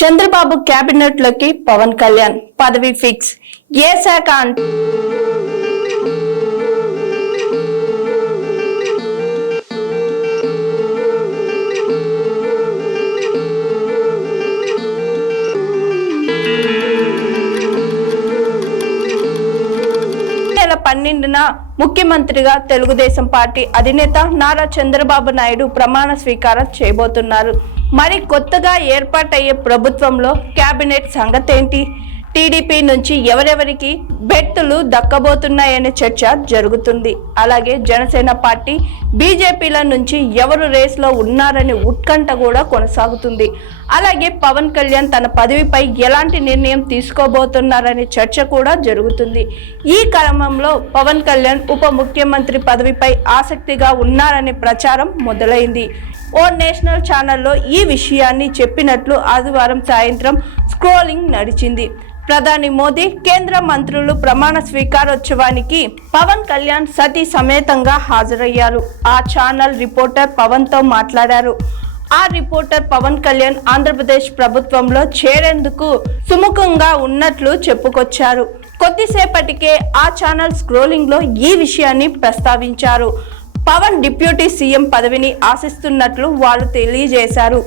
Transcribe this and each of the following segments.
చంద్రబాబు కేబినెట్లోకి పవన్ కళ్యాణ్ పదవి ఫిక్స్. ఏ శాఖ అంటే నెల పన్నెండున ముఖ్యమంత్రిగా తెలుగుదేశం పార్టీ అధినేత నారా చంద్రబాబు నాయుడు ప్రమాణ స్వీకారం చేయబోతున్నారు. మరి కొత్తగా ఏర్పాటయ్యే ప్రభుత్వంలో కేబినెట్ సంగతేంటి? టీడీపీ నుంచి ఎవరెవరికి బెర్తులు దక్కబోతున్నాయనే చర్చ జరుగుతుంది. అలాగే జనసేన పార్టీ బీజేపీల నుంచి ఎవరు రేస్లో ఉన్నారనే ఉత్కంఠ కూడా కొనసాగుతుంది. అలాగే పవన్ కళ్యాణ్ తన పదవిపై ఎలాంటి నిర్ణయం తీసుకోబోతున్నారనే చర్చ కూడా జరుగుతుంది. ఈ క్రమంలో పవన్ కళ్యాణ్ ఉప ముఖ్యమంత్రి పదవిపై ఆసక్తిగా ఉన్నారనే ప్రచారం మొదలైంది. ఓ నేషనల్ ఛానల్లో ఈ విషయాన్ని చెప్పినట్లు ఆదివారం సాయంత్రం స్క్రోలింగ్ నడిచింది. ప్రధాని మోదీ కేంద్ర మంత్రులు ప్రమాణ స్వీకారోత్సవానికి పవన్ కళ్యాణ్ సతీ సమేతంగా హాజరయ్యారు. ఆ ఛానల్ రిపోర్టర్ పవన్తో మాట్లాడారు. ఆ రిపోర్టర్ పవన్ కళ్యాణ్ ఆంధ్రప్రదేశ్ ప్రభుత్వంలో చేరేందుకు సుముఖంగా ఉన్నట్లు చెప్పుకొచ్చారు. కొద్దిసేపటికే ఆ ఛానల్ స్క్రోలింగ్లో ఈ విషయాన్ని ప్రస్తావించారు. పవన్ డిప్యూటీ సీఎం పదవిని ఆశిస్తున్నట్లు వాళ్ళు తెలియజేశారు.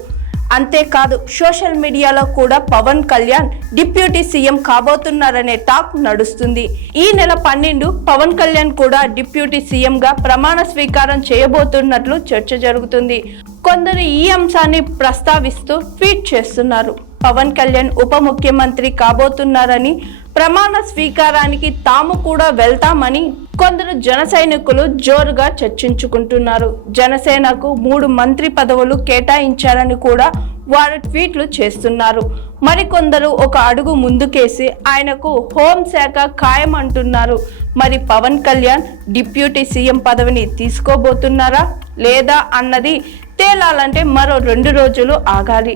అంతేకాదు సోషల్ మీడియాలో కూడా పవన్ కళ్యాణ్ డిప్యూటీ సీఎం కాబోతున్నారనే టాక్ నడుస్తుంది. ఈ నెల పన్నెండు పవన్ కళ్యాణ్ కూడా డిప్యూటీ సీఎం గా ప్రమాణ స్వీకారం చేయబోతున్నట్లు చర్చ జరుగుతుంది. కొందరు ఈ అంశాన్ని ప్రస్తావిస్తూ ట్వీట్ చేస్తున్నారు. పవన్ కళ్యాణ్ ఉప ముఖ్యమంత్రి కాబోతున్నారని ప్రమాణ స్వీకారానికి తాము కూడా వెళ్తామని కొందరు జన సైనికులు జోరుగా చర్చించుకుంటున్నారు. జనసేనకు మూడు మంత్రి పదవులు కేటాయించారని కూడా వారు ట్వీట్లు చేస్తున్నారు. మరికొందరు ఒక అడుగు ముందుకేసి ఆయనకు హోంశాఖ ఖాయం అంటున్నారు మరి పవన్ కళ్యాణ్ డిప్యూటీ సీఎం పదవిని తీసుకోబోతున్నారా లేదా అన్నది తేలాలంటే మరో రెండు రోజులు ఆగాలి.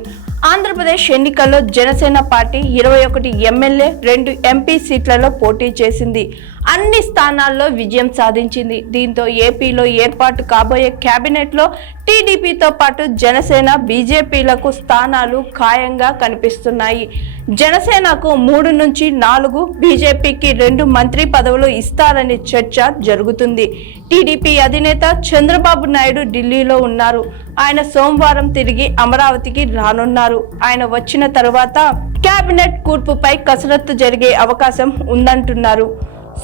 ఆంధ్రప్రదేశ్ ఎన్నికల్లో జనసేన పార్టీ ఇరవై ఒకటి ఎమ్మెల్యే రెండు ఎంపీ సీట్లలో పోటీ చేసింది. అన్ని స్థానాల్లో విజయం సాధించింది. దీంతో ఏపీలో ఏర్పాటు కాబోయే కేబినెట్లో టీడీపీతో పాటు జనసేన బీజేపీలకు స్థానాలు ఖాయంగా కనిపిస్తున్నాయి. జనసేనకు మూడు నుంచి నాలుగు బీజేపీకి రెండు మంత్రి పదవులు ఇస్తారని చర్చ జరుగుతుంది. టీడీపీ అధినేత చంద్రబాబు నాయుడు ఢిల్లీలో ఉన్నారు. ఆయన సోమవారం తిరిగి అమరావతికి రానున్నారు. ఆయన వచ్చిన తర్వాత కేబినెట్ కూర్పుపై కసరత్తు జరిగే అవకాశం ఉందంటున్నారు.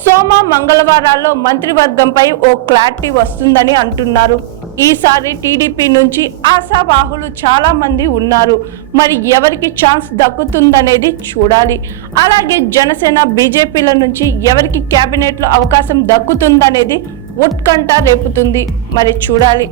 సోమ మంగళవారాల్లో మంత్రివర్గంపై ఓ క్లారిటీ వస్తుందని అంటున్నారు. ఈసారి టీడీపీ నుంచి ఆశావాహులు చాలా మంది ఉన్నారు. మరి ఎవరికి ఛాన్స్ దక్కుతుందనేది చూడాలి. అలాగే జనసేన బీజేపీల నుంచి ఎవరికి క్యాబినెట్లో అవకాశం దక్కుతుందనేది ఉత్కంఠ రేపుతుంది. మరి చూడాలి.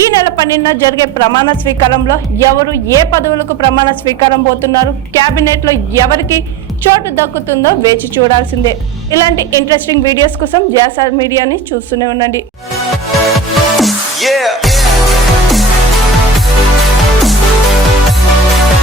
ఈ నెల పన్నెండున జరిగే ప్రమాణ స్వీకారంలో ఎవరు ఏ పదవులకు ప్రమాణ స్వీకారం పోతున్నారు? క్యాబినెట్లో ఎవరికి చోటు దక్కుతుందో వేచి చూడాల్సిందే ఇలాంటి ఇంట్రెస్టింగ్ వీడియోస్ కోసం జాసార్ మీడియాని చూస్తూనే ఉండండి Yeah.